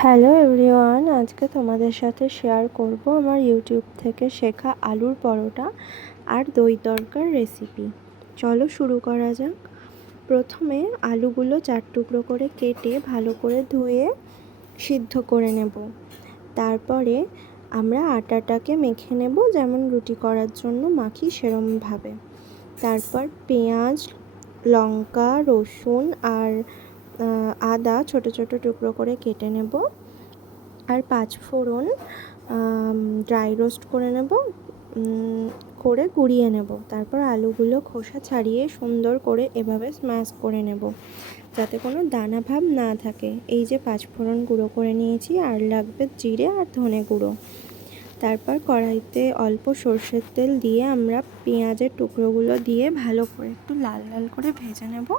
Hello everyone, আজকে তোমাদের সাথে শেয়ার করব আমার ইউটিউব থেকে শেখা আলুর পরোটা আর দই তড়কার রেসিপি। চলো শুরু করা যাক। প্রথমে আলুগুলো 4 টুকরো করে কেটে ভালো করে ধুয়ে সিদ্ধ করে নেব। তারপরে আমরা আটাটাকে মেখে নেব, যেমন রুটি করার জন্য মাখি সেরকমভাবে। তারপর পেঁয়াজ, লঙ্কা, রসুন আর আদা ছোট ছোট টুকরো করে কেটে নেব। আর 5 ফোড়ন ড্রাই রোস্ট করে নেব, করে গুঁড়িয়ে নেব। তারপর আলুগুলো খোসা ছাড়িয়ে সুন্দর করে এভাবে স্ম্যাশ করে নেব, যাতে কোনো দানা ভাব না থাকে। এই যে 5 ফোড়ন গুঁড়ো করে নিয়েছি, আর লাগবে জিরে আর ধনে গুঁড়ো। তারপর কড়াইতে অল্প সর্ষের তেল দিয়ে আমরা পেঁয়াজের টুকরোগুলো দিয়ে ভালো করে একটু লাল লাল করে ভেজে নেব।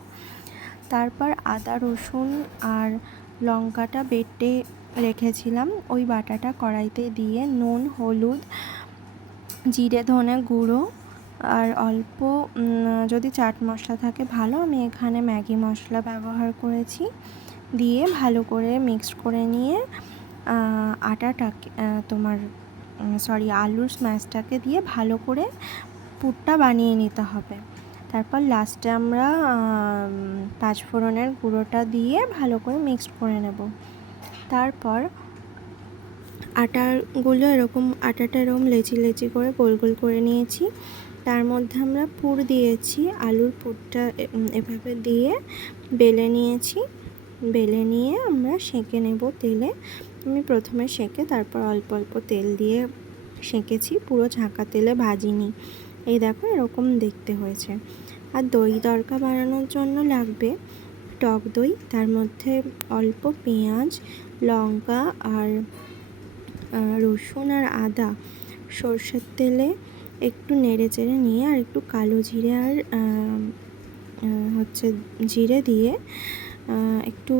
তারপর আদা, রসুন আর লঙ্কাটা বেটে রেখেছিলাম, ওই বাটাটা কড়াইতে দিয়ে নুন, হলুদ, জিরে, ধনে গুঁড়ো আর অল্প যদি চাট মশলা থাকে ভালো, আমি এখানে ম্যাগি মশলা ব্যবহার করেছি, দিয়ে ভালো করে মিক্সড করে নিয়ে আলুর স্ম্যাশটাকে দিয়ে ভালো করে পুরটা বানিয়ে নিতে হবে। তারপর লাস্টে আমরা 5 ফোড়নের গুঁড়োটা দিয়ে ভালো করে মিক্সড করে নেব। তারপর আটাটা এরকম লেচি লেচি করে গোল গোল করে নিয়েছি। তার মধ্যে আমরা পুর দিয়েছি, আলুর পুরটা এভাবে দিয়ে বেলে নিয়েছি। বেলে নিয়ে আমরা সেঁকে নেব তেলে। আমি প্রথমে সেঁকে তারপর অল্প অল্প তেল দিয়ে সেঁকেছি, পুরো ঝাঁকা তেলে ভাজিনি। এই দেখো এরকম দেখতে হয়েছে। আর দই তড়কা বানানোর জন্য লাগবে টক দই, তার মধ্যে অল্প পেঁয়াজ, লঙ্কা আর রসুন আর আদা সর্ষের তেলে একটু নেড়ে চেড়ে নিয়ে আর একটু কালো জিরে আর জিরে দিয়ে একটু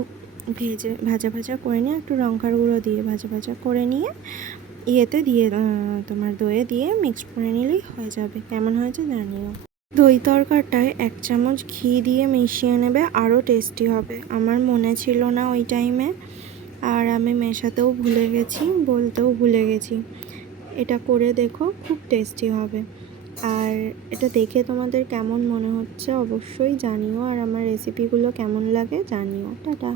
ভাজা ভাজা করে নিয়ে, একটু লঙ্কার গুঁড়ো দিয়ে ভাজা ভাজা করে নিয়ে দইয়ে দিয়ে মিক্স করে নিলেই হয়ে যাবে। কেমন হয়েছে জানিও। দই তড়কাটায় 1 চামচ ঘি দিয়ে মিশিয়ে নেবে, আরও টেস্টি হবে। আমার মনে ছিল না ওই টাইমে, আর আমি মেশাতেও ভুলে গেছি, বলতেও ভুলে গেছি। এটা করে দেখো, খুব টেস্টি হবে। আর এটা দেখে তোমাদের কেমন মনে হচ্ছে অবশ্যই জানিও, আর আমার রেসিপিগুলো কেমন লাগে জানিও। টাটা।